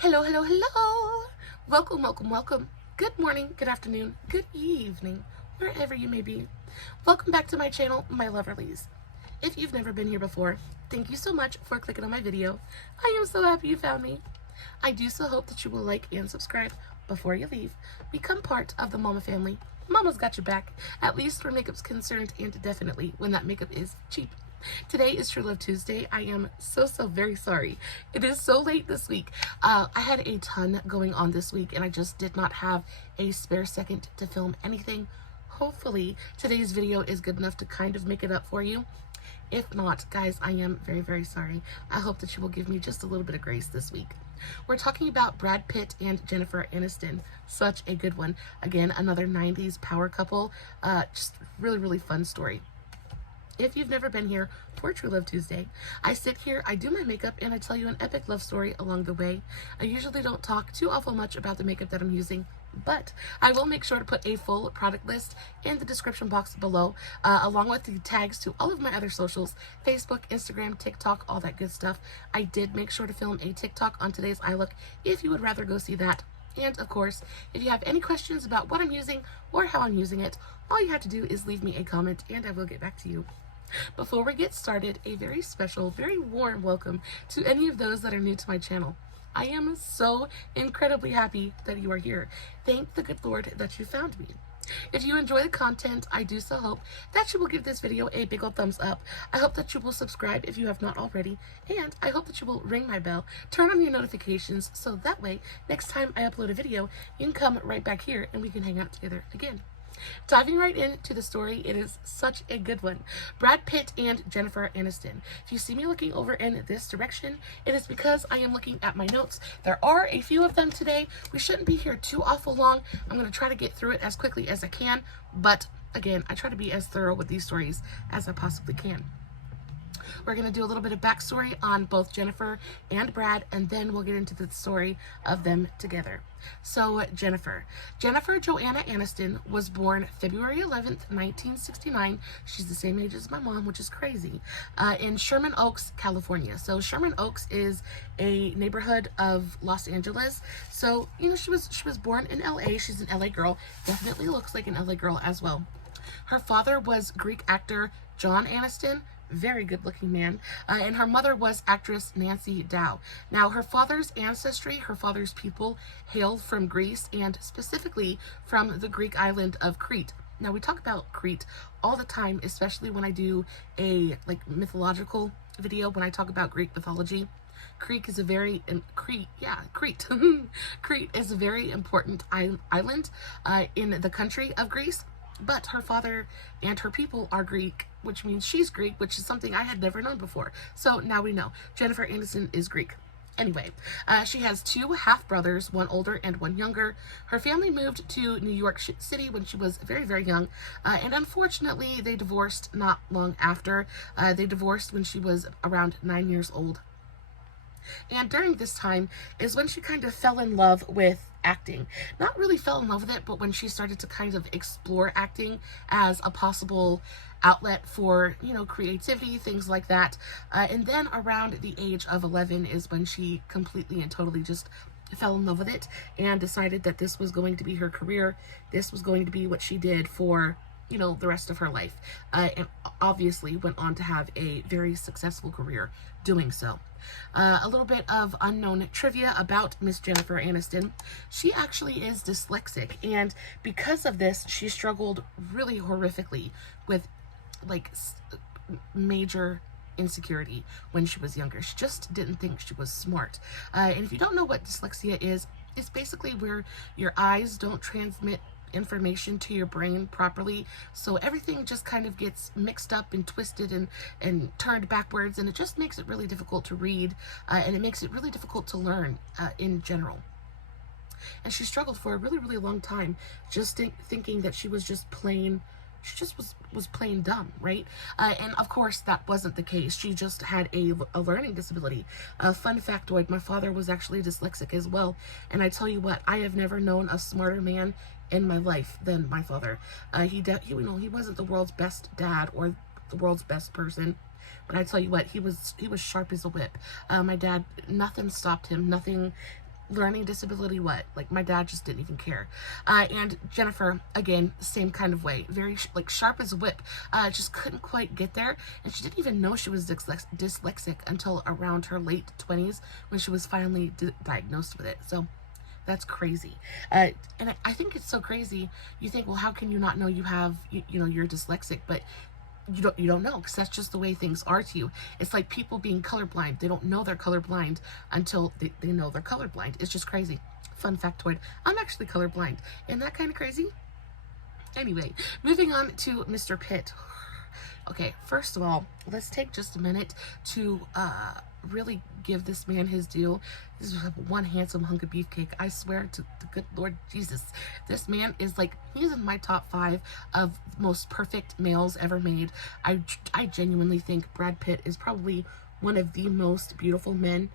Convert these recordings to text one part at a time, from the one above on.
Hello, hello, hello. Welcome, welcome, welcome. Good morning, good afternoon, good evening, wherever you may be. Welcome back to my channel, my loverlies. If you've never been here before, thank you so much for clicking on my video. I am so happy you found me. I do so hope that you will like and subscribe before you leave. Become part of the Mama family. Mama's got your back, at least where makeup's concerned, and definitely when that makeup is cheap. Today is True Love Tuesday. I am so very sorry. It is so late this week. I had a ton going on this week and I just did not have a spare second to film anything. Hopefully today's video is good enough to kind of make it up for you. If not, guys, I am very sorry. I hope that you will give me just a little bit of grace this week. We're talking about Brad Pitt and Jennifer Aniston. Such a good one. Again, another 90s power couple. Just really fun story. If you've never been here for True Love Tuesday, I sit here, I do my makeup, and I tell you an epic love story along the way. I usually don't talk too awful much about the makeup that I'm using, but I will make sure to put a full product list in the description box below, along with the tags to all of my other socials, Facebook, Instagram, TikTok, all that good stuff. I did make sure to film a TikTok on today's eye look if you would rather go see that. And of course, if you have any questions about what I'm using or how I'm using it, all you have to do is leave me a comment and I will get back to you. Before we get started, a very special, very warm welcome to any of those that are new to my channel. I am so incredibly happy that you are here. Thank the good Lord that you found me. If you enjoy the content, I do so hope that you will give this video a big old thumbs up. I hope that you will subscribe if you have not already, and I hope that you will ring my bell, turn on your notifications, so that way, next time I upload a video, you can come right back here and we can hang out together again. Diving right into the story, it is such a good one. Brad Pitt and Jennifer Aniston. If you see me looking over in this direction, it is because I am looking at my notes. There are a few of them today. We shouldn't be here too awful long. I'm going to try to get through it as quickly as I can, but again, I try to be as thorough with these stories as I possibly can. We're going to do a little bit of backstory on both Jennifer and Brad, and then we'll get into the story of them together. So, Jennifer Joanna Aniston was born February 11th, 1969. She's the same age as my mom, which is crazy, in Sherman Oaks, California. So, Sherman Oaks is a neighborhood of Los Angeles. So, you know, she was born in LA. She's an LA girl. Definitely looks like an LA girl as well. Her father was Greek actor John Aniston. Very good looking man, and her mother was actress Nancy Dow. Now, her father's ancestry, her father's people hail from Greece, and specifically from the Greek island of Crete. Now, we talk about Crete all the time, especially when I do a mythological video, when I talk about Greek mythology. Crete is a very Crete is a very important island in the country of Greece. But her father and her people are Greek, which means she's Greek, which is something I had never known before. So now we know. Jennifer Aniston is Greek. Anyway, she has two half-brothers, one older and one younger. Her family moved to New York City when she was very young, and unfortunately, they divorced not long after. They divorced when she was around 9 years old. And during this time is when she kind of fell in love with acting. Not really fell in love with it, but when she started to kind of explore acting as a possible outlet for, you know, creativity, things like that. And then around the age of 11 is when she completely and totally just fell in love with it and decided that this was going to be her career. This was going to be what she did for, you know, the rest of her life. And obviously went on to have a very successful career doing so. A little bit of unknown trivia about Miss Jennifer Aniston. She actually is dyslexic, and because of this, she struggled really horrifically with major insecurity when she was younger. She just didn't think she was smart. And if you don't know what dyslexia is, it's basically where your eyes don't transmit information to your brain properly, so everything just kind of gets mixed up and twisted and turned backwards, and it just makes it really difficult to read, and it makes it really difficult to learn in general. And she struggled for a really long time, just thinking that she was just plain, was plain dumb, right? And of course that wasn't the case. She just had a learning disability. Fun factoid, my father was actually dyslexic as well, and I tell you what, I have never known a smarter man in my life than my father. He wasn't the world's best dad or the world's best person, but I tell you what, he was sharp as a whip. My dad, nothing stopped him, nothing learning disability, what? Like, my dad just didn't even care. And Jennifer, again, same kind of way, very like sharp as a whip, just couldn't quite get there, and she didn't even know she was dyslexic until around her late 20s when she was finally diagnosed with it. So that's crazy. And I think it's so crazy. You think, well, how can you not know you have, you know, you're dyslexic? But you don't know, because that's just the way things are to you. It's like people being colorblind. They don't know they're colorblind until they know they're colorblind. It's just crazy. Fun factoid, I'm actually colorblind. Isn't that kind of crazy? Anyway, moving on to Mr. Pitt. Okay, first of all, let's take just a minute to really give this man his due. This is one handsome hunk of beefcake. I swear to the good Lord Jesus, this man is like, he's in my top 5 of most perfect males ever made. I genuinely think Brad Pitt is probably one of the most beautiful men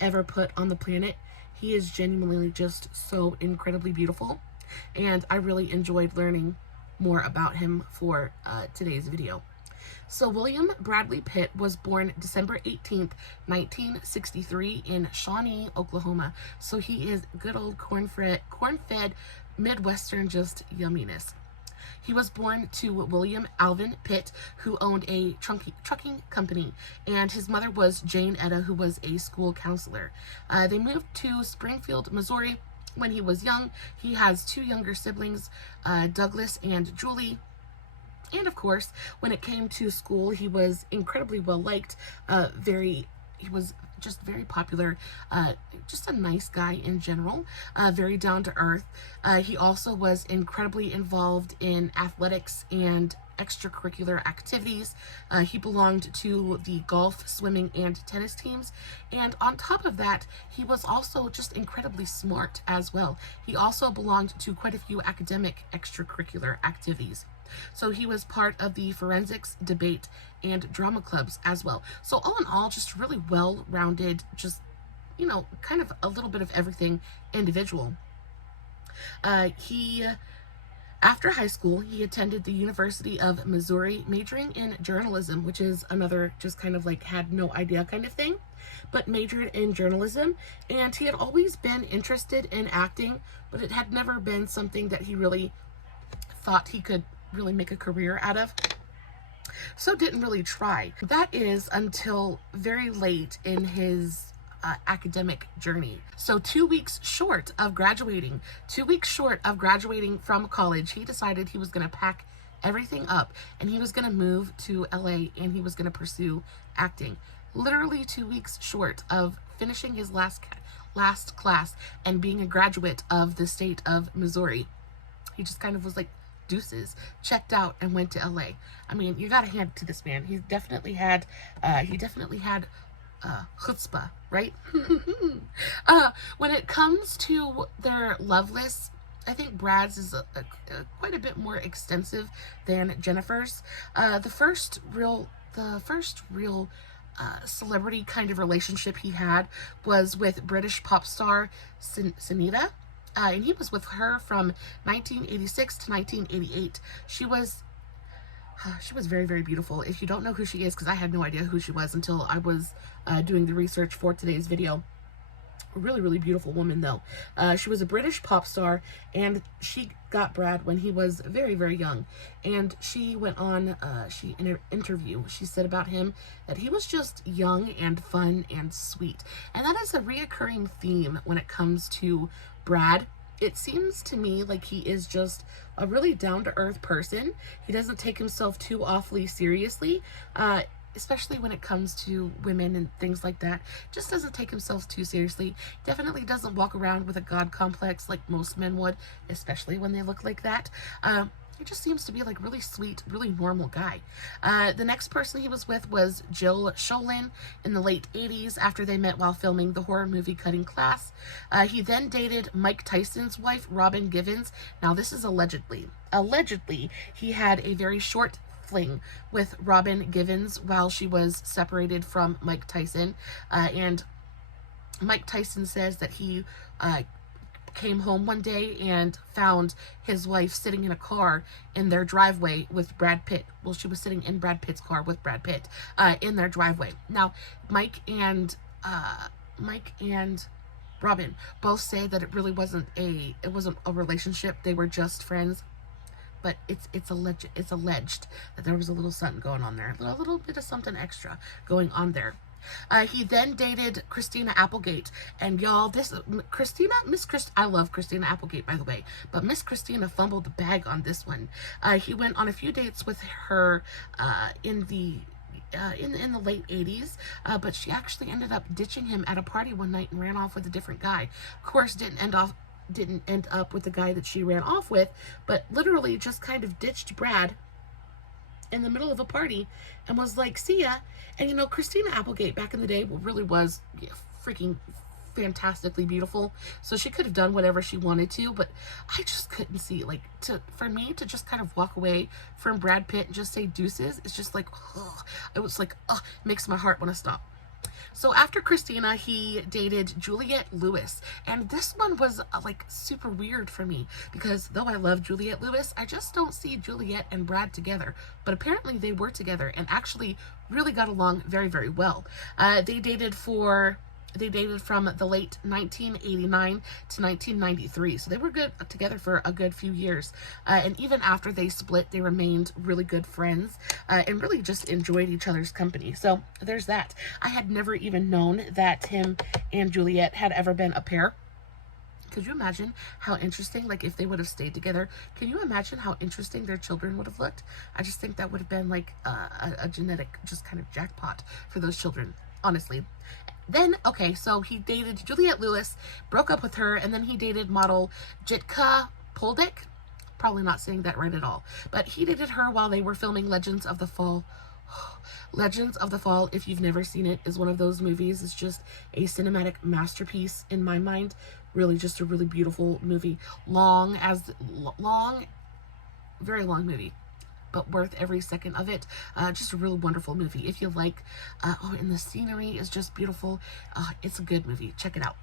ever put on the planet. He is genuinely just so incredibly beautiful, and I really enjoyed learning more about him for today's video. So William Bradley Pitt was born December 18th, 1963 in Shawnee, Oklahoma. So he is good old corn-fed Midwestern just yumminess. He was born to William Alvin Pitt, who owned a trucking company, and his mother was Jane Etta, who was a school counselor. They moved to Springfield, Missouri when he was young. He has 2 younger siblings, Douglas and Julie. And of course, when it came to school, he was incredibly well liked. He was just very popular, just a nice guy in general, very down to earth. He also was incredibly involved in athletics and extracurricular activities. He belonged to the golf, swimming, and tennis teams. And on top of that, he was also just incredibly smart as well. He also belonged to quite a few academic extracurricular activities. So he was part of the forensics, debate, and drama clubs as well. So all in all, just really well-rounded, just, you know, kind of a little bit of everything individual. After high school, he attended the University of Missouri, majoring in journalism, which is another just kind of like had no idea kind of thing, but majored in journalism. And he had always been interested in acting, but it had never been something that he really thought he could really make a career out of, so didn't really try. That is until very late in his academic journey. So 2 weeks short of graduating from college, he decided he was going to pack everything up and he was going to move to LA and he was going to pursue acting. Literally 2 weeks short of finishing his last class and being a graduate of the state of Missouri, he just kind of was like, deuces, checked out and went to LA. I mean, you gotta hand it to this man. He definitely had chutzpah, right? When it comes to their love lists, I think Brad's is quite a bit more extensive than Jennifer's. The first real celebrity kind of relationship he had was with British pop star Sunita. And he was with her from 1986 to 1988. She was very, very beautiful. If you don't know who she is, because I had no idea who she was until I was doing the research for today's video. A really, really beautiful woman, though. She was a British pop star, and she got Brad when he was very, very young. And she went on, in an interview, she said about him that he was just young and fun and sweet. And that is a reoccurring theme when it comes to Brad. It seems to me like he is just a really down-to-earth person. He doesn't take himself too awfully seriously, especially when it comes to women and things like that. Just doesn't take himself too seriously. Definitely doesn't walk around with a god complex like most men would, especially when they look like that. He just seems to be like really sweet, really normal guy. The next person he was with was Jill Sholin in the late 80s after they met while filming the horror movie Cutting Class. He then dated Mike Tyson's wife, Robin Givens. Now this is allegedly. Allegedly, he had a very short fling with Robin Givens while she was separated from Mike Tyson. And Mike Tyson says that he came home one day and found his wife sitting in a car in their driveway with Brad Pitt. Well, she was sitting in Brad Pitt's car with Brad Pitt Robin both say that it really wasn't a relationship. They were just friends. But it's alleged that there was a little something going on there, a little bit of something extra going on there. He then dated Christina Applegate, and y'all, I love Christina Applegate, by the way, but Miss Christina fumbled the bag on this one. He went on a few dates with her in the late 80s, but she actually ended up ditching him at a party one night and ran off with a different guy. Of course, didn't end up with the guy that she ran off with, but literally just kind of ditched Brad in the middle of a party and was like, see ya. And you know, Christina Applegate back in the day really was freaking fantastically beautiful, so she could have done whatever she wanted to, but I just couldn't see, like, for me to just kind of walk away from Brad Pitt and just say deuces, it's just like, ugh. It was like, ugh, makes my heart want to stop. So after Christina, he dated Juliette Lewis, and this one was like super weird for me, because though I love Juliette Lewis, I just don't see Juliette and Brad together, but apparently they were together and actually really got along very, very well. They dated from the late 1989 to 1993. So they were good together for a good few years. And even after they split, they remained really good friends and really just enjoyed each other's company. So there's that. I had never even known that him and Juliette had ever been a pair. Could you imagine how interesting, like, if they would have stayed together? Can you imagine how interesting their children would have looked? I just think that would have been like a genetic just kind of jackpot for those children, honestly. Then, okay, so he dated Juliette Lewis, broke up with her, and then he dated model Jitka Poldek. Probably not saying that right at all. But he dated her while they were filming Legends of the Fall. Legends of the Fall, if you've never seen it, is one of those movies. It's just a cinematic masterpiece in my mind. Really just a really beautiful movie. Very long movie, but worth every second of it. Just a really wonderful movie. If you like, and the scenery is just beautiful. It's a good movie. Check it out.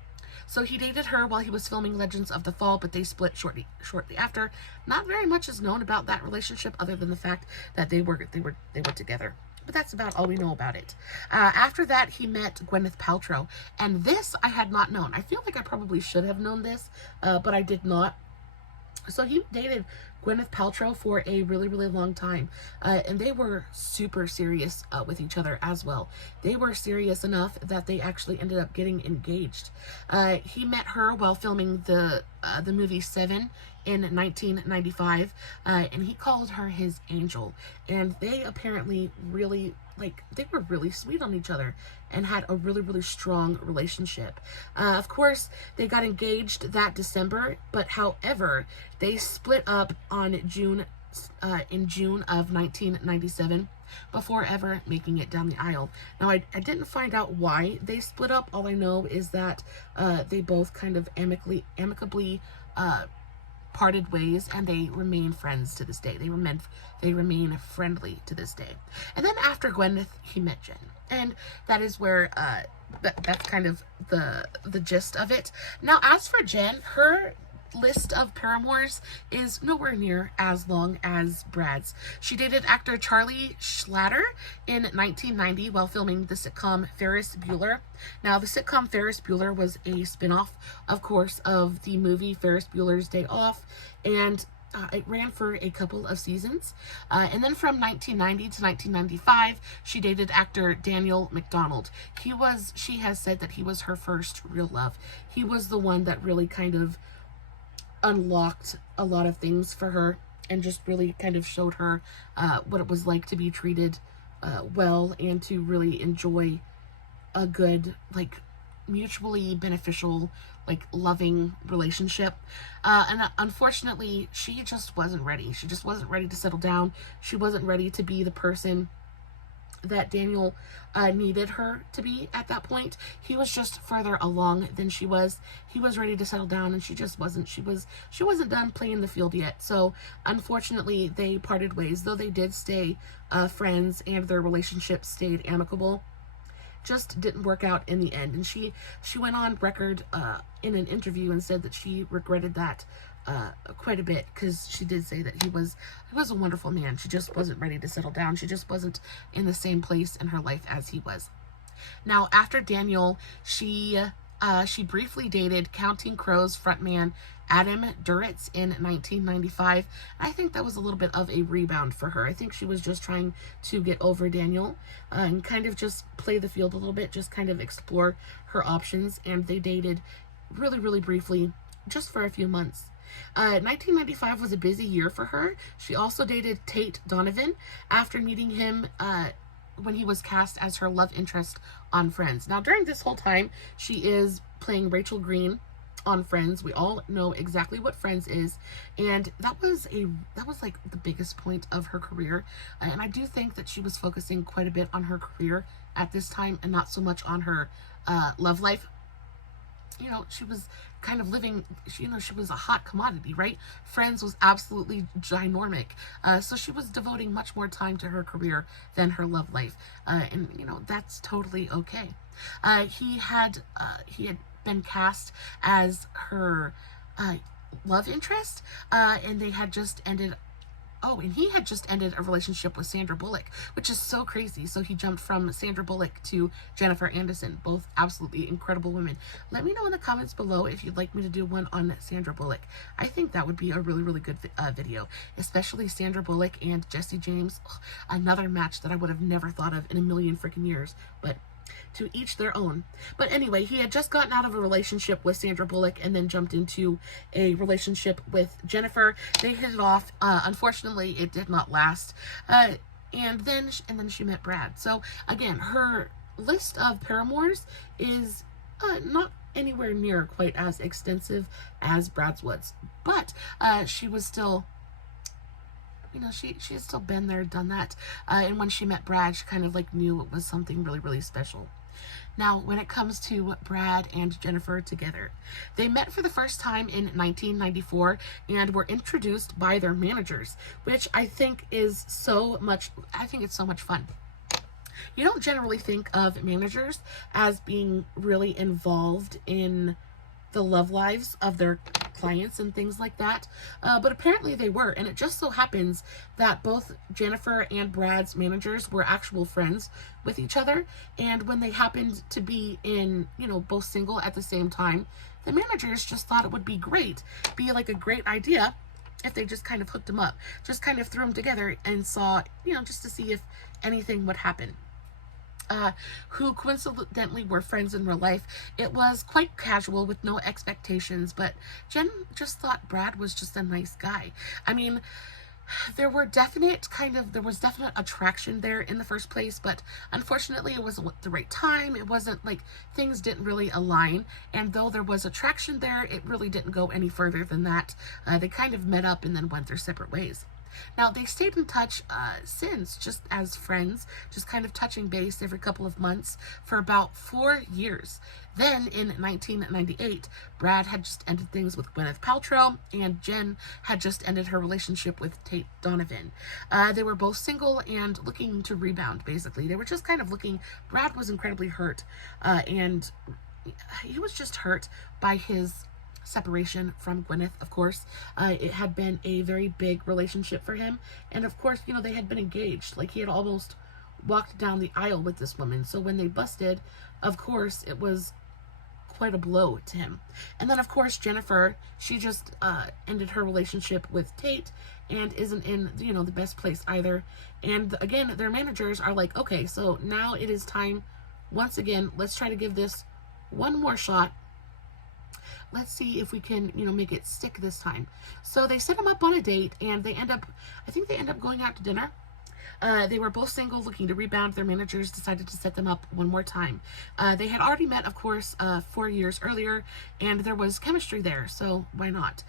So he dated her while he was filming Legends of the Fall, but they split shortly after. Not very much is known about that relationship other than the fact that they were together. But that's about all we know about it. After that, he met Gwyneth Paltrow, and this I had not known. I feel like I probably should have known this, but I did not. So he dated Gwyneth Paltrow for a really, really long time. And they were super serious with each other as well. They were serious enough that they actually ended up getting engaged. He met her while filming the movie Seven in 1995. And he called her his angel. And they apparently really, they were really sweet on each other and had a really, really strong relationship. Of course, they got engaged that December, but however, they split up on June of 1997 before ever making it down the aisle. Now, I didn't find out why they split up. All I know is that they both kind of amicably parted ways, and they remain friends to this day. They remain friendly to this day. And then after Gwyneth, he met Jen, and that is where that's kind of the gist of it. Now, as for Jen, her list of paramours is nowhere near as long as Brad's. She dated actor Charlie Schlatter in 1990 while filming the sitcom Ferris Bueller. Now, the sitcom Ferris Bueller was a spin-off, of course, of the movie Ferris Bueller's Day Off, and it ran for a couple of seasons. And then from 1990 to 1995, she dated actor Daniel McDonald. She has said that he was her first real love. He was the one that really kind of unlocked a lot of things for her and just really kind of showed her what it was like to be treated well and to really enjoy a good, mutually beneficial, loving relationship. And unfortunately, she just wasn't ready. She just wasn't ready to settle down. She wasn't ready to be the person that Daniel needed her to be at that point. He was just further along than she was. He was ready to settle down, and she just wasn't. She wasn't done playing the field yet. So unfortunately, they parted ways, though they did stay friends, and their relationship stayed amicable. Just didn't work out in the end. And she went on record in an interview and said that she regretted that quite a bit, because she did say that he was a wonderful man. She just wasn't ready to settle down. She just wasn't in the same place in her life as he was. Now, after Daniel, she She briefly dated Counting Crows frontman Adam Duritz in 1995. I think that was a little bit of a rebound for her. I think she was just trying to get over Daniel and kind of just play the field a little bit, just kind of explore her options. And they dated really, really briefly, just for a few months. 1995 was a busy year for her. She also dated Tate Donovan after meeting him when he was cast as her love interest on Friends. Now, during this whole time, she is playing Rachel Green on Friends. We all know exactly what Friends is, and that was like the biggest point of her career. And I do think that she was focusing quite a bit on her career at this time, and not so much on her love life. You know, she was kind of living, she was a hot commodity, right? Friends was absolutely ginormic. So she was devoting much more time to her career than her love life. And, that's totally okay. He had been cast as her love interest, and they had just ended. Oh, and he had just ended a relationship with Sandra Bullock, which is so crazy. So he jumped from Sandra Bullock to Jennifer Aniston, both absolutely incredible women. Let me know in the comments below if you'd like me to do one on Sandra Bullock. I think that would be a really, really good video, especially Sandra Bullock and Jesse James. Ugh, another match that I would have never thought of in a million freaking years, but to each their own. But anyway, he had just gotten out of a relationship with Sandra Bullock and then jumped into a relationship with Jennifer. They hit it off. Unfortunately, it did not last. And then she met Brad. So again, her list of paramours is not anywhere near quite as extensive as Brad's was. But she was still, she had still been there, done that. And when she met Brad, she kind of like knew it was something really, really special. Now, when it comes to Brad and Jennifer together, they met for the first time in 1994 and were introduced by their managers, which I think is so much fun. You don't generally think of managers as being really involved in the love lives of their clients and things like that, but apparently they were, and it just so happens that both Jennifer and Brad's managers were actual friends with each other, and when they happened to be in, both single at the same time, the managers just thought it would be like a great idea if they just kind of hooked them up, just kind of threw them together and saw, just to see if anything would happen. Who coincidentally were friends in real life. It was quite casual with no expectations, but Jen just thought Brad was just a nice guy. I mean, there was definite attraction there in the first place, but unfortunately it wasn't the right time. It wasn't like things didn't really align, and though there was attraction there, it really didn't go any further than that. They kind of met up and then went their separate ways. Now, they stayed in touch since, just as friends, just kind of touching base every couple of months for about 4 years. Then, in 1998, Brad had just ended things with Gwyneth Paltrow, and Jen had just ended her relationship with Tate Donovan. They were both single and looking to rebound, basically. They were just kind of looking. Brad was incredibly hurt, and he was just hurt by his separation from Gwyneth, of course. It had been a very big relationship for him, and of course, they had been engaged. Like, he had almost walked down the aisle with this woman, so when they busted, of course, it was quite a blow to him. And then, of course, Jennifer, she just ended her relationship with Tate and isn't in, the best place either. And again, their managers are like, okay, so now it is time, once again, let's try to give this one more shot. Let's see if we can, make it stick this time. So they set him up on a date, and I think they end up going out to dinner. They were both single, looking to rebound. Their managers decided to set them up one more time. They had already met, of course, 4 years earlier, and there was chemistry there, so why not?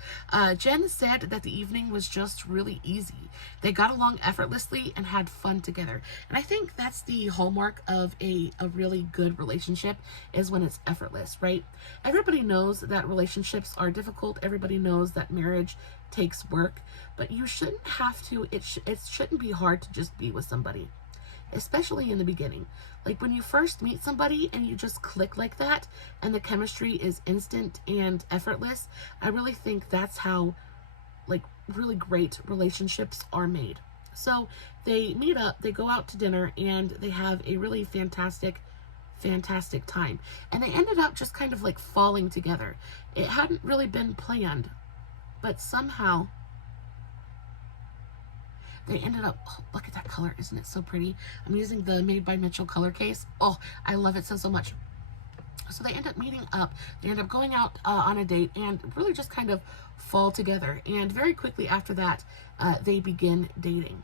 Jen said that the evening was just really easy. They got along effortlessly and had fun together. And I think that's the hallmark of a really good relationship, is when it's effortless, right? Everybody knows that relationships are difficult. Everybody knows that marriage takes work, but you shouldn't have to, it shouldn't be hard to just be with somebody, especially in the beginning. Like, when you first meet somebody and you just click like that and the chemistry is instant and effortless, I really think that's how, like, really great relationships are made. So they meet up, they go out to dinner, and they have a really fantastic fantastic time. And they ended up just kind of like falling together. It hadn't really been planned, but somehow they ended up, oh, look at that color. Isn't it so pretty? I'm using the Made by Mitchell color case. Oh, I love it so much. So they end up meeting up. They end up going out on a date and really just kind of fall together. And very quickly after that, they begin dating.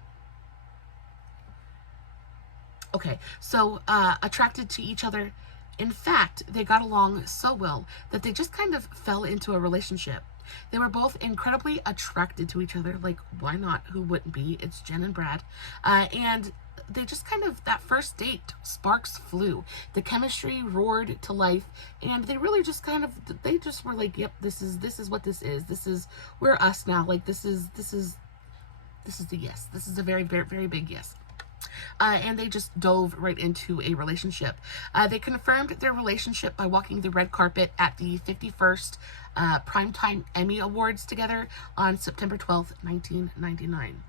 Okay, so attracted to each other. In fact, they got along so well that they just kind of fell into a relationship. They were both incredibly attracted to each other. Like, why not? Who wouldn't be? It's Jen and Brad. And they just kind of, that first date, sparks flew. The chemistry roared to life, and they really just kind of, they just were like, yep, this is what this is. We're us now. Like, this is the yes. This is a very, very, very big yes. And they just dove right into a relationship. They confirmed their relationship by walking the red carpet at the 51st Primetime Emmy Awards together on September 12th, 1999.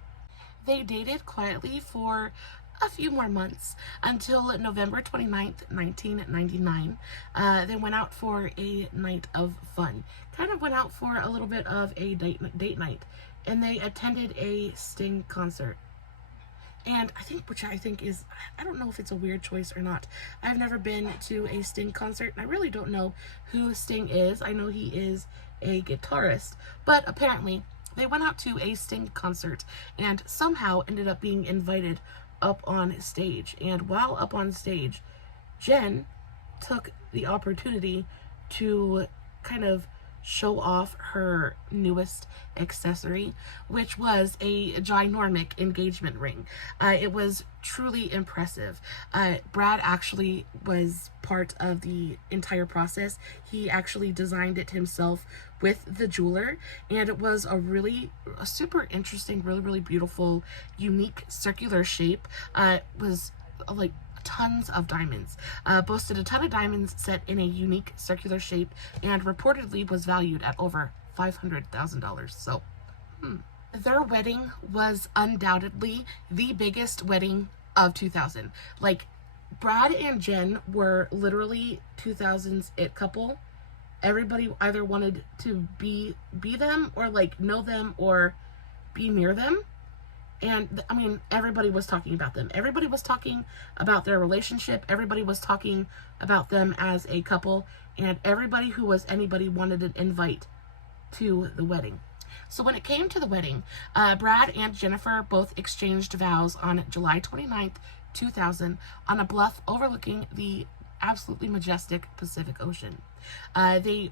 They dated quietly for a few more months until November 29th, 1999. They went out for a night of fun. Kind of went out for a little bit of a date night. And they attended a Sting concert. And which I think is, I don't know if it's a weird choice or not. I've never been to a Sting concert, and I really don't know who Sting is. I know he is a guitarist, but apparently they went out to a Sting concert and somehow ended up being invited up on stage. And while up on stage, Jen took the opportunity to kind of show off her newest accessory, which was a ginormic engagement ring. It was truly impressive. Brad actually was part of the entire process. He actually designed it himself with the jeweler, and it was a super interesting, really beautiful, unique circular shape. It was like tons of diamonds, boasted a ton of diamonds set in a unique circular shape, and reportedly was valued at over $500,000. So, Their wedding was undoubtedly the biggest wedding of 2000. Like, Brad and Jen were literally 2000's it couple. Everybody either wanted to be them, or like know them, or be near them. And I mean, everybody was talking about them. Everybody was talking about their relationship. Everybody was talking about them as a couple. And everybody who was anybody wanted an invite to the wedding. So when it came to the wedding, Brad and Jennifer both exchanged vows on July 29th, 2000, on a bluff overlooking the absolutely majestic Pacific Ocean. They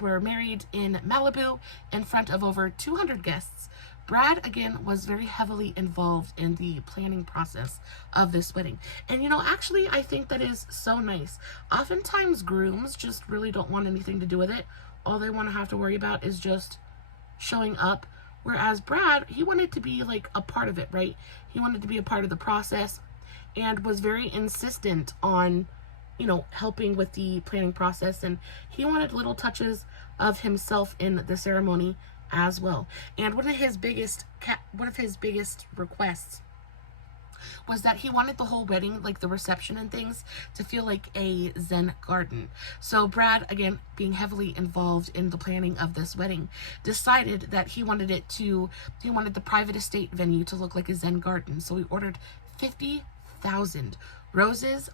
were married in Malibu in front of over 200 guests. Brad, again, was very heavily involved in the planning process of this wedding. And, actually, I think that is so nice. Oftentimes, grooms just really don't want anything to do with it. All they want to have to worry about is just showing up. Whereas Brad, he wanted to be, like, a part of it, right? He wanted to be a part of the process and was very insistent on, helping with the planning process. And he wanted little touches of himself in the ceremony as well. And one of his biggest requests was that he wanted the whole wedding, like the reception and things, to feel like a Zen garden. So Brad, again, being heavily involved in the planning of this wedding, decided that he wanted the private estate venue to look like a Zen garden. So he ordered 50,000 roses.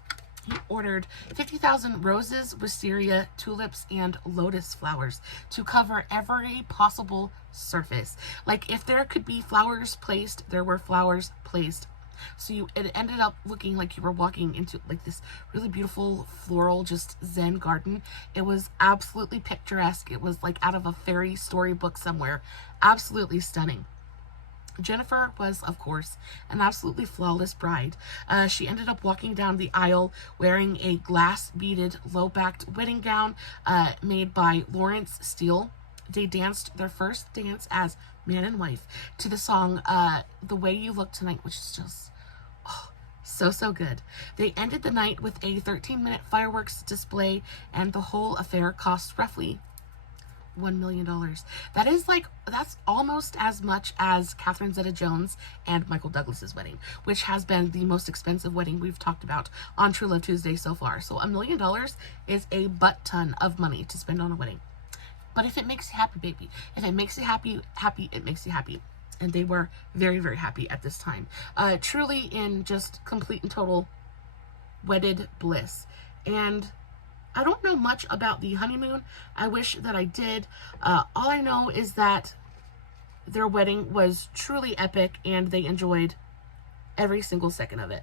He ordered 50,000 roses, wisteria, tulips, and lotus flowers to cover every possible surface. Like, if there could be flowers placed, there were flowers placed. So it ended up looking like you were walking into like this really beautiful floral, just Zen garden. It was absolutely picturesque. It was like out of a fairy storybook somewhere. Absolutely stunning. Jennifer was, of course, an absolutely flawless bride. She ended up walking down the aisle wearing a glass-beaded, low-backed wedding gown made by Lawrence Steele. They danced their first dance as man and wife to the song The Way You Look Tonight, which is just so good. They ended the night with a 13-minute fireworks display, and the whole affair cost roughly $1 million. That is like, that's almost as much as Catherine Zeta-Jones and Michael Douglas's wedding, which has been the most expensive wedding we've talked about on True Love Tuesday so far. So $1 million is a butt ton of money to spend on a wedding. But if it makes you happy, baby, if it makes you happy, it makes you happy. And they were very, very happy at this time. Truly in just complete and total wedded bliss. And I don't know much about the honeymoon. I wish that I did. All I know is that their wedding was truly epic and they enjoyed every single second of it.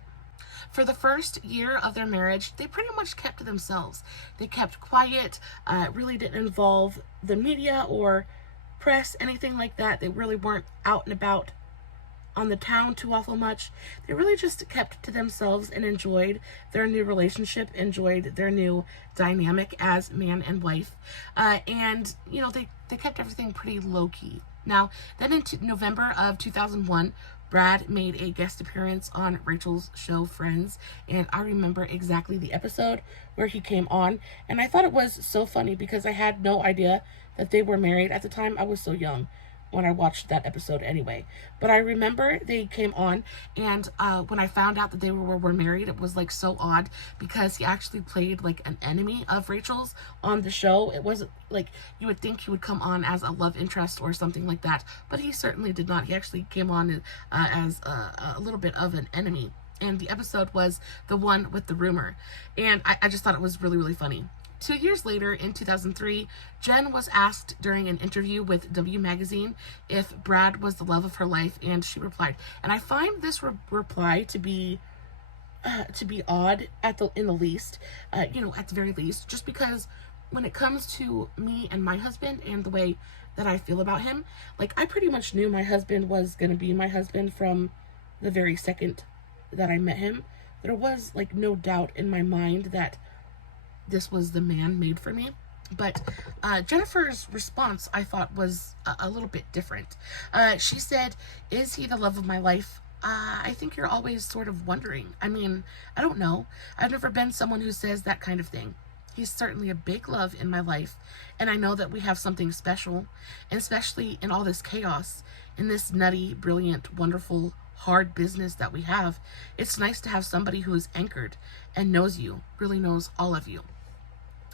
For the first year of their marriage, they pretty much kept to themselves. They kept quiet, really didn't involve the media or press, anything like that. They really weren't out and about on the town too awful much. They really just kept to themselves and enjoyed their new relationship, enjoyed their new dynamic as man and wife. And, you know, they kept everything pretty low-key. Now, then in November of 2001, Brad made a guest appearance on Rachel's show Friends, and I remember exactly the episode where he came on, and I thought it was so funny because I had no idea that they were married at the time. I was so young when I watched that episode anyway. But I remember they came on, and when I found out that they were married, it was like so odd because he actually played like an enemy of Rachel's on the show. It wasn't like you would think he would come on as a love interest or something like that, but he certainly did not. He actually came on as a little bit of an enemy. And the episode was the one with the rumor. And I just thought it was really, really funny. 2 years later, in 2003, Jen was asked during an interview with W Magazine if Brad was the love of her life, and she replied. And I find this reply to be odd in the least, at the very least, just because when it comes to me and my husband and the way that I feel about him, like I pretty much knew my husband was going to be my husband from the very second that I met him. There was like no doubt in my mind that this was the man made for me. But Jennifer's response, I thought, was a little bit different. She said, "Is he the love of my life? I think you're always sort of wondering. I mean, I don't know. I've never been someone who says that kind of thing. He's certainly a big love in my life, and I know that we have something special, and especially in all this chaos, in this nutty, brilliant, wonderful, hard business that we have. It's nice to have somebody who is anchored and knows you, really knows all of you."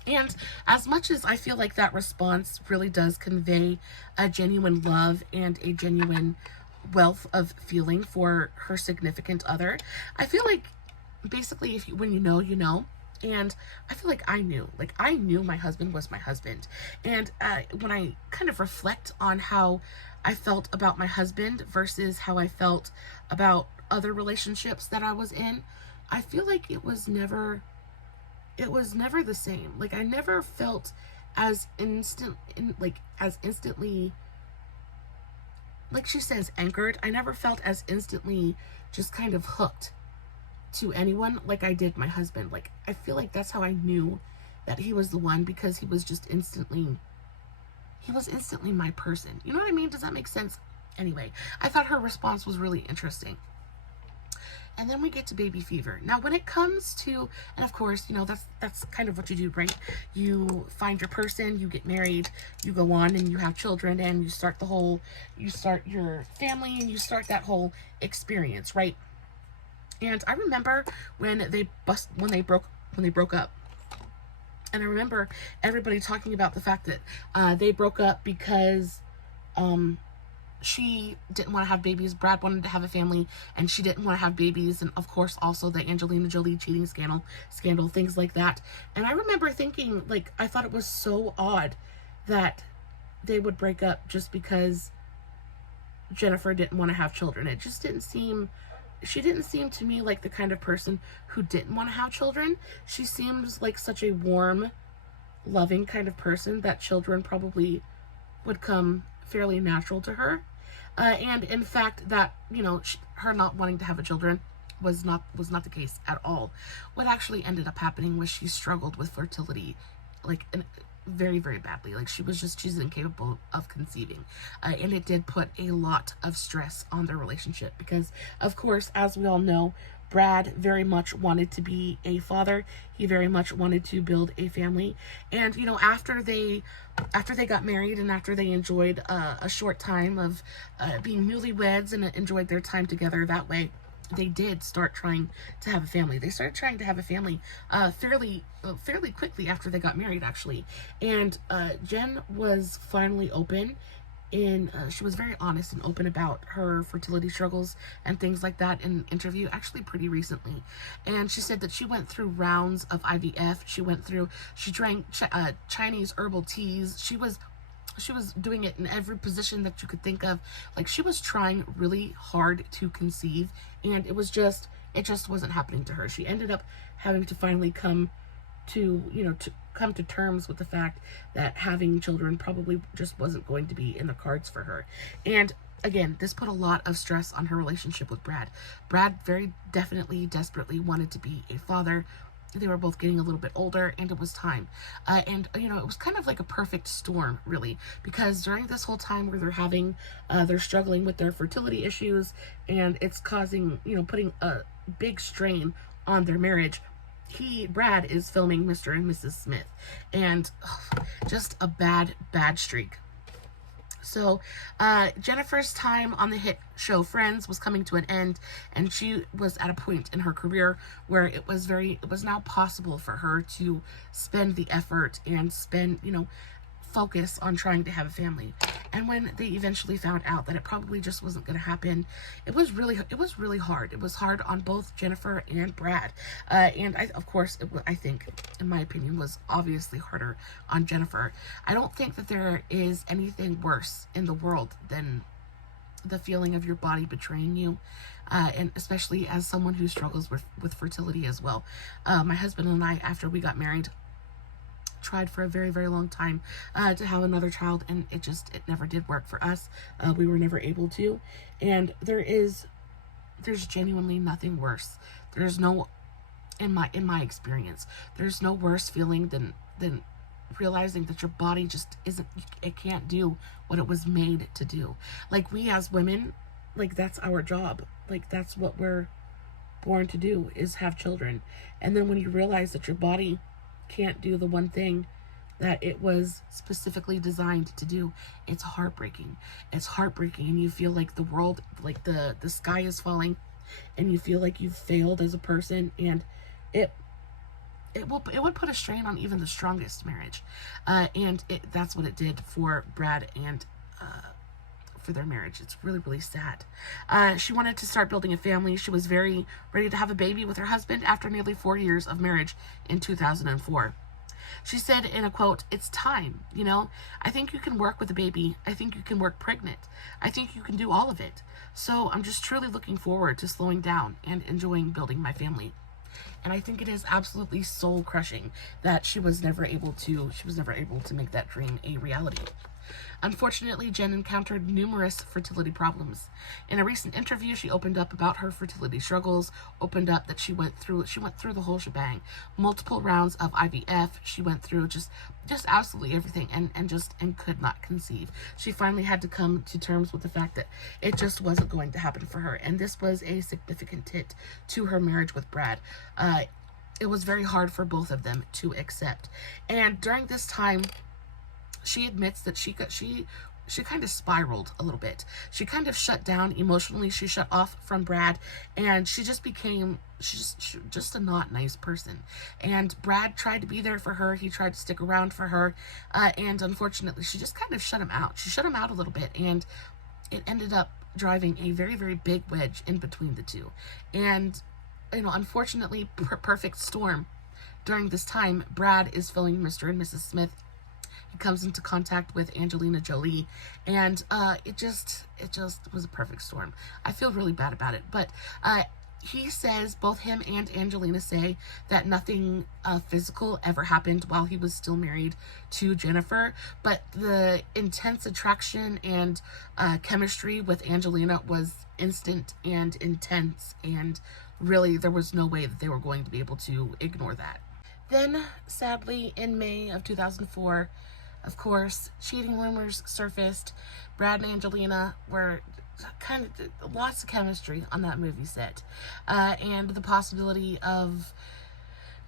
And as much as I feel like that response really does convey a genuine love and a genuine wealth of feeling for her significant other, I feel like basically when you know, you know. And I feel like I knew my husband was my husband. And when I kind of reflect on how I felt about my husband versus how I felt about other relationships that I was in, I feel like it was never the same. Like I never felt as instantly, like she says, anchored. I never felt as instantly just kind of hooked to anyone like I did my husband. Like I feel like that's how I knew that he was the one, because he was instantly my person. You know what I mean? Does that make sense? Anyway, I thought her response was really interesting. And then we get to baby fever. Now, when it comes to, and of course, that's kind of what you do, right? You find your person, you get married, you go on and you have children, and you start your family, and you start that whole experience, right? And I remember when they broke up. And I remember everybody talking about the fact that they broke up because she didn't want to have babies. Brad wanted to have a family, and she didn't want to have babies. And of course, also the Angelina Jolie cheating scandal, things like that. And I remember thinking, like, I thought it was so odd that they would break up just because Jennifer didn't want to have children. It just she didn't seem to me like the kind of person who didn't want to have children. She seems like such a warm, loving kind of person that children probably would come fairly natural to her. And in fact, that, her not wanting to have a children was not the case at all. What actually ended up happening was she struggled with fertility, like very, very badly. Like she's incapable of conceiving. And it did put a lot of stress on their relationship because, of course, as we all know, Brad very much wanted to be a father. He very much wanted to build a family. And, you know, after they got married and after they enjoyed a short time of being newlyweds and enjoyed their time together that way, they did start trying to have a family. They started trying to have a family fairly quickly after they got married, actually. And Jen was finally open. She was very honest and open about her fertility struggles and things like that in an interview, actually pretty recently. And she said that she went through rounds of IVF. She drank Chinese herbal teas. She was doing it in every position that you could think of. Like, she was trying really hard to conceive, and it just wasn't happening to her. She ended up having to finally come to terms with the fact that having children probably just wasn't going to be in the cards for her. And again, this put a lot of stress on her relationship with Brad. Brad very definitely, desperately wanted to be a father. They were both getting a little bit older, and it was time. And, you know, it was kind of like a perfect storm, really, because during this whole time where they're struggling with their fertility issues, and it's causing, you know, putting a big strain on their marriage, Brad is filming Mr. and Mrs. Smith, and just a bad streak. So, Jennifer's time on the hit show Friends was coming to an end, and she was at a point in her career where it was now possible for her to spend the effort and focus on trying to have a family. And when they eventually found out that it probably just wasn't going to happen, it was really hard. It was hard on both Jennifer and Brad. And I think, in my opinion, was obviously harder on Jennifer. I don't think that there is anything worse in the world than the feeling of your body betraying you. And especially as someone who struggles with fertility as well. My husband and I, after we got married, tried for a very, very long time to have another child, and it never did work for us. We were never able to. And there's genuinely nothing worse. There's no, in my experience, there's no worse feeling than realizing that your body just it can't do what it was made to do. Like, we as women, like, that's our job. Like, that's what we're born to do, is have children. And then when you realize that your body can't do the one thing that it was specifically designed to do, it's heartbreaking. It's heartbreaking, and you feel like the world, like the sky is falling, and you feel like you've failed as a person, and it would put a strain on even the strongest marriage. And that's what it did for Brad and for their marriage. It's really, really sad. She wanted to start building a family. She was very ready to have a baby with her husband after nearly 4 years of marriage in 2004. She said in a quote, "It's time, you know. I think you can work with a baby. I think you can work pregnant. I think you can do all of it. So I'm just truly looking forward to slowing down and enjoying building my family." And I think it is absolutely soul crushing that she was never able to make that dream a reality. Unfortunately, Jen encountered numerous fertility problems. In a recent interview, she opened up about her fertility struggles, opened up that she went through the whole shebang. Multiple rounds of IVF. She went through just absolutely everything, and could not conceive. She finally had to come to terms with the fact that it just wasn't going to happen for her. And this was a significant hit to her marriage with Brad. It was very hard for both of them to accept. And during this time, she admits that she kind of spiraled a little bit. She kind of shut down emotionally. She shut off from Brad, and she's just a not nice person. And Brad tried to be there for her. He tried to stick around for her, and unfortunately, she just kind of shut him out. She shut him out a little bit, and it ended up driving a very, very big wedge in between the two. And, you know, unfortunately, perfect storm. During this time, Brad is filming Mr. and Mrs. Smith. He comes into contact with Angelina Jolie, and it just was a perfect storm. I feel really bad about it, but he says, both him and Angelina say, that nothing physical ever happened while he was still married to Jennifer, but the intense attraction and chemistry with Angelina was instant and intense, and really there was no way that they were going to be able to ignore that. Then, sadly, in May of 2004, of course, cheating rumors surfaced. Brad and Angelina were kind of lots of chemistry on that movie set, and the possibility of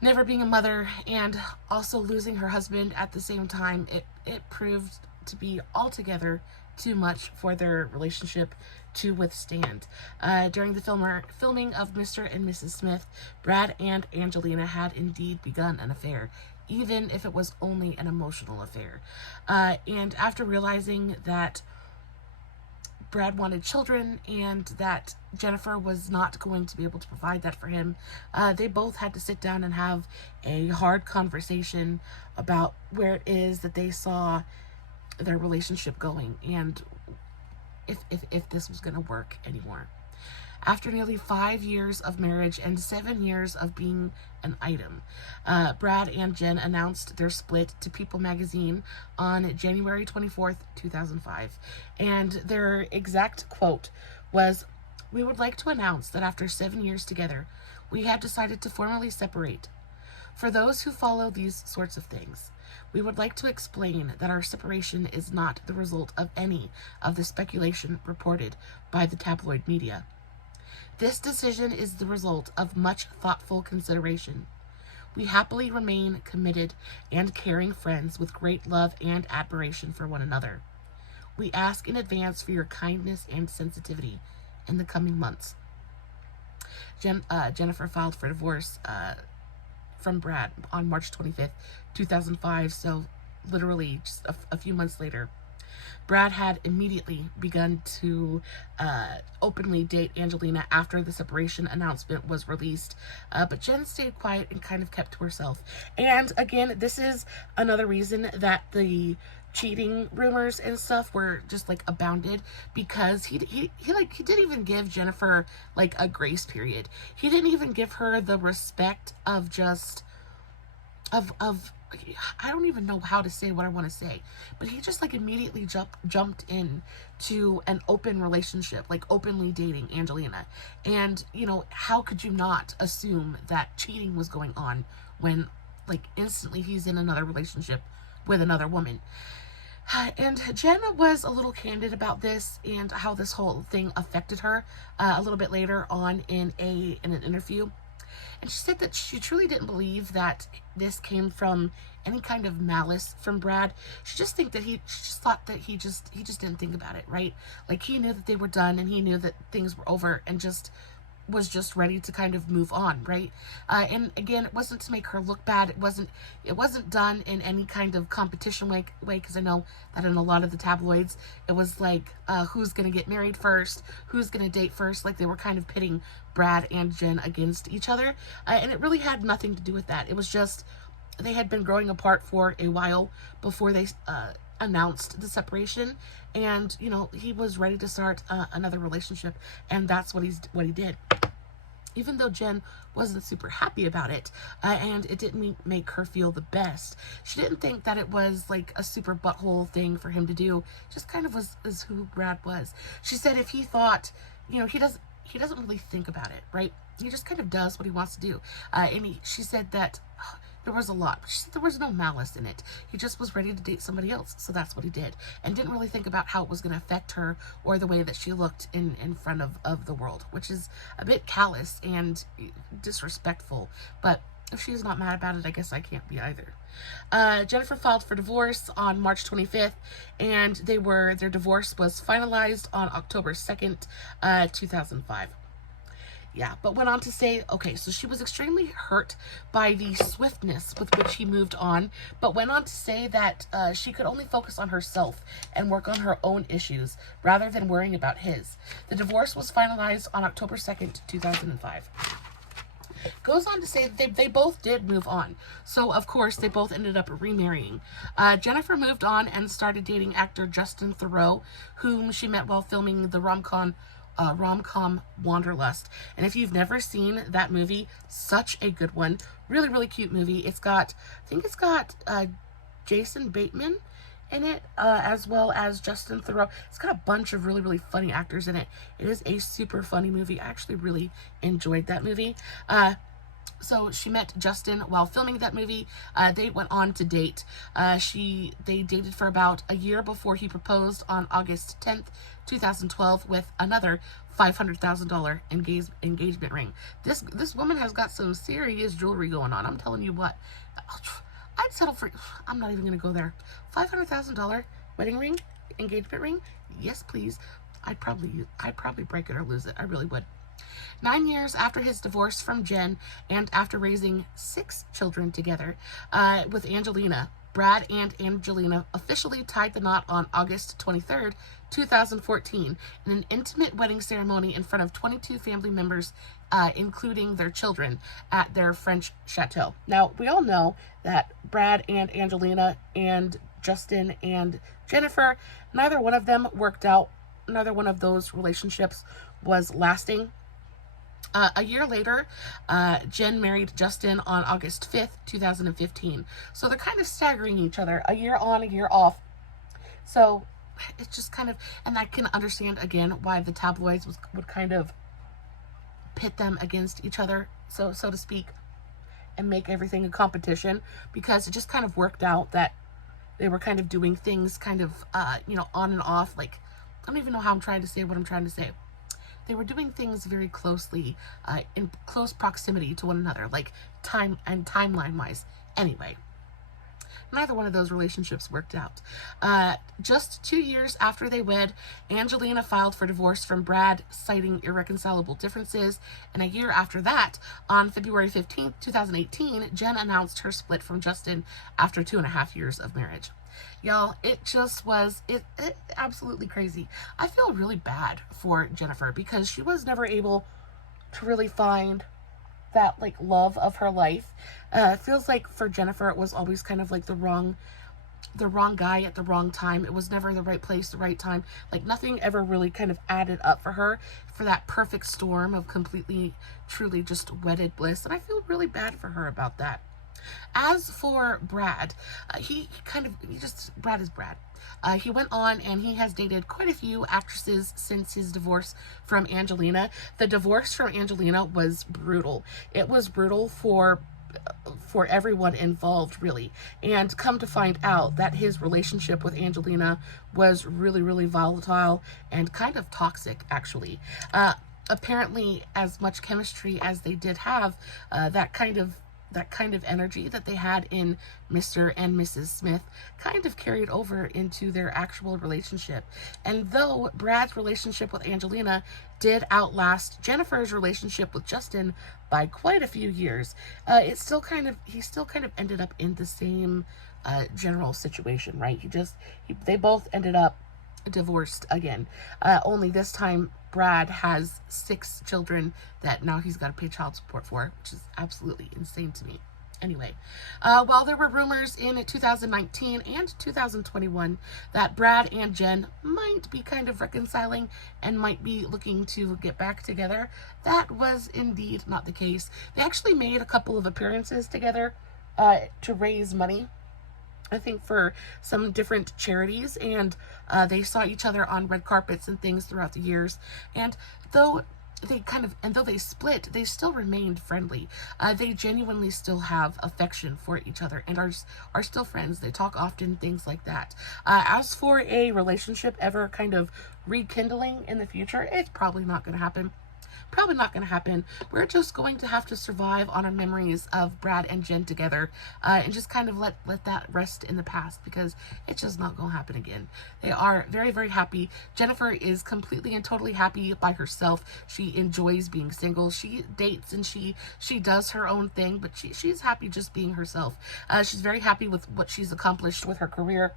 never being a mother and also losing her husband at the same time, it proved to be altogether too much for their relationship to withstand. During the filming of Mr. and Mrs. Smith, Brad and Angelina had indeed begun an affair, even if it was only an emotional affair. And after realizing that Brad wanted children and that Jennifer was not going to be able to provide that for him, they both had to sit down and have a hard conversation about where it is that they saw their relationship going and if this was going to work anymore. After nearly 5 years of marriage and 7 years of being an item, Brad and Jen announced their split to People magazine on January 24th, 2005. And their exact quote was, "We would like to announce that after 7 years together, we have decided to formally separate. For those who follow these sorts of things, we would like to explain that our separation is not the result of any of the speculation reported by the tabloid media. This decision is the result of much thoughtful consideration. We happily remain committed and caring friends with great love and admiration for one another. We ask in advance for your kindness and sensitivity in the coming months." Jennifer filed for divorce from Brad on March 25th, 2005, so literally just a few months later. Brad had immediately begun to openly date Angelina after the separation announcement was released, but Jen stayed quiet and kind of kept to herself. And again, this is another reason that the cheating rumors and stuff were just like abounded, because he didn't even give Jennifer like a grace period. He didn't even give her the respect of just of I don't even know how to say what I want to say, but he just like immediately jumped in to an open relationship, like openly dating Angelina. And how could you not assume that cheating was going on when like instantly he's in another relationship with another woman? And Jen was a little candid about this and how this whole thing affected her a little bit later on in an interview. And she said that she truly didn't believe that this came from any kind of malice from Brad. She just thought that he just didn't think about it, right? Like he knew that they were done and he knew that things were over and was just ready to kind of move on, right? And again, it wasn't to make her look bad. It wasn't done in any kind of competition way, because I know that in a lot of the tabloids, it was like, who's going to get married first? Who's going to date first? Like they were kind of pitting Brad and Jen against each other. And it really had nothing to do with that. It was just, they had been growing apart for a while before they announced the separation, and he was ready to start another relationship, and that's what he did. Even though Jen wasn't super happy about it, and it didn't make her feel the best, she didn't think that it was like a super butthole thing for him to do. Just kind of is who Brad was. She said if he thought, he doesn't really think about it, right? He just kind of does what he wants to do. And she said that there was a lot, but she said there was no malice in it. He just was ready to date somebody else, so that's what he did, and didn't really think about how it was going to affect her or the way that she looked in front of the world, which is a bit callous and disrespectful. But if she's not mad about it, I guess I can't be either. Jennifer filed for divorce on March 25th, and their divorce was finalized on October 2nd, 2005. Yeah, but went on to say, okay, so she was extremely hurt by the swiftness with which he moved on, but went on to say that she could only focus on herself and work on her own issues rather than worrying about his. The divorce was finalized on October 2nd, 2005. Goes on to say that they both did move on. So, of course, they both ended up remarrying. Jennifer moved on and started dating actor Justin Theroux, whom she met while filming the rom-com Wanderlust. And if you've never seen that movie, such a good one. Really, really cute movie. I think it's got Jason Bateman in it, as well as Justin Theroux. It's got a bunch of really, really funny actors in it. It is a super funny movie. I actually really enjoyed that movie. So she met Justin while filming that movie. They went on to date. They dated for about a year before he proposed on August 10th, 2012 with another $500,000 engagement ring. This woman has got some serious jewelry going on. I'm telling you what. I'd settle for, I'm not even going to go there. $500,000 wedding ring, engagement ring? Yes, please. I'd probably break it or lose it. I really would. 9 years after his divorce from Jen, and after raising 6 children together with Angelina, Brad and Angelina officially tied the knot on August 23rd, 2014, in an intimate wedding ceremony in front of 22 family members, including their children, at their French chateau. Now, we all know that Brad and Angelina and Justin and Jennifer, neither one of them worked out. Neither one of those relationships was lasting. A year later, Jen married Justin on August 5th, 2015. So they're kind of staggering each other, a year on, a year off. So it's just kind of, and I can understand, again, why the tabloids would kind of pit them against each other, so to speak, and make everything a competition, because it just kind of worked out that they were kind of doing things kind of, on and off. Like, I don't even know how I'm trying to say what I'm trying to say. They were doing things very closely, in close proximity to one another, like timeline-wise. Anyway, neither one of those relationships worked out. Just 2 years after they wed, Angelina filed for divorce from Brad, citing irreconcilable differences. And a year after that, on February 15th, 2018, Jen announced her split from Justin after 2.5 years of marriage. Y'all, it just was, it absolutely crazy. I feel really bad for Jennifer because she was never able to really find that, like, love of her life. It feels like for Jennifer, it was always kind of like the wrong guy at the wrong time. It was never the right place, the right time. Like, nothing ever really kind of added up for her for that perfect storm of completely, truly just wedded bliss. And I feel really bad for her about that. As for Brad, Brad is Brad. He went on and he has dated quite a few actresses since his divorce from Angelina. The divorce from Angelina was brutal. It was brutal for everyone involved, really. And come to find out that his relationship with Angelina was really, really volatile and kind of toxic, actually. Apparently, as much chemistry as they did have, that kind of energy that they had in Mr. and Mrs. Smith kind of carried over into their actual relationship. And though Brad's relationship with Angelina did outlast Jennifer's relationship with Justin by quite a few years, he still kind of ended up in the same general situation, right? They both ended up divorced again. Only this time Brad has 6 children that now he's got to pay child support for, which is absolutely insane to me. Anyway, while there were rumors in 2019 and 2021 that Brad and Jen might be kind of reconciling and might be looking to get back together, that was indeed not the case. They actually made a couple of appearances together to raise money, I think, for some different charities, and they saw each other on red carpets and things throughout the years. And though they split, they still remained friendly. They genuinely still have affection for each other and are still friends. They talk often, things like that. As for a relationship ever kind of rekindling in the future, it's probably not going to happen. We're just going to have to survive on our memories of Brad and Jen together, and just kind of let that rest in the past, because it's just not going to happen again. They are very, very happy. Jennifer is completely and totally happy by herself. She enjoys being single. She dates and she does her own thing, but she's happy just being herself. She's very happy with what she's accomplished with her career,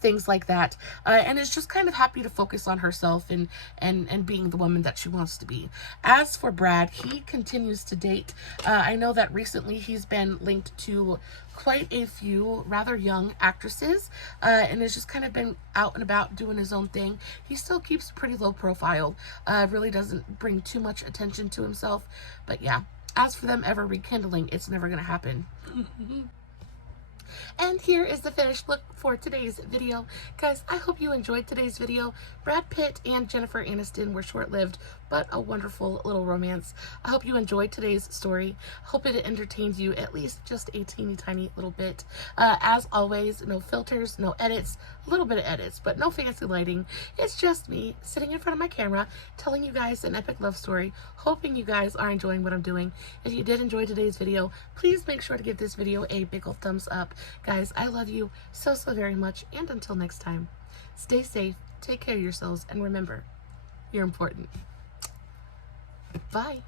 things like that, and is just kind of happy to focus on herself and being the woman that she wants to be. As for Brad, he continues to date. I know that recently he's been linked to quite a few rather young actresses, and has just kind of been out and about doing his own thing. He still keeps pretty low profile, really doesn't bring too much attention to himself, but yeah, as for them ever rekindling, it's never gonna happen. And here is the finished look for today's video. Guys, I hope you enjoyed today's video. Brad Pitt and Jennifer Aniston were short-lived but a wonderful little romance. I hope you enjoyed today's story. I hope it entertained you at least just a teeny tiny little bit. As always, no filters, no edits, a little bit of edits, but no fancy lighting. It's just me sitting in front of my camera telling you guys an epic love story, hoping you guys are enjoying what I'm doing. If you did enjoy today's video, please make sure to give this video a big ol' thumbs up. Guys, I love you so very much, and until next time, stay safe, take care of yourselves, and remember, you're important. Bye.